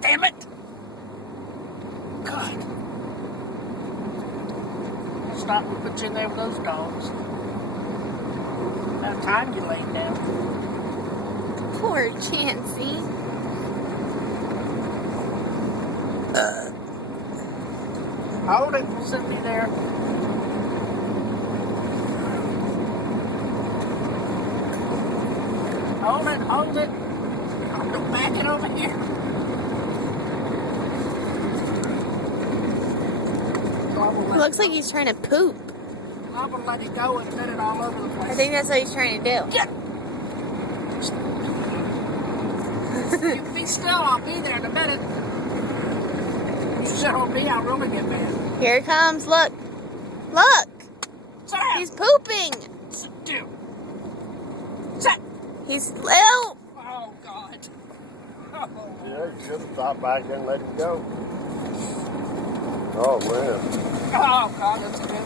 Damn it! God. It's not what puts you in there with those dogs. About time you laid down. Poor Chansey. Hold it, sit me there. Hold it, hold it. I'm back it over here. Looks like he's trying to poop. I'm gonna let it go and set it all over the place. I think that's what he's trying to do. Get! You be still, I'll be there in a minute. You sit on me, I'll really get mad. Here it comes. Look. Look. Sit down. He's pooping. Sit down. Sit. He's little. Oh, God. Oh. Yeah, you should have stopped back there and let him go. Oh, man. Oh, God, that's good.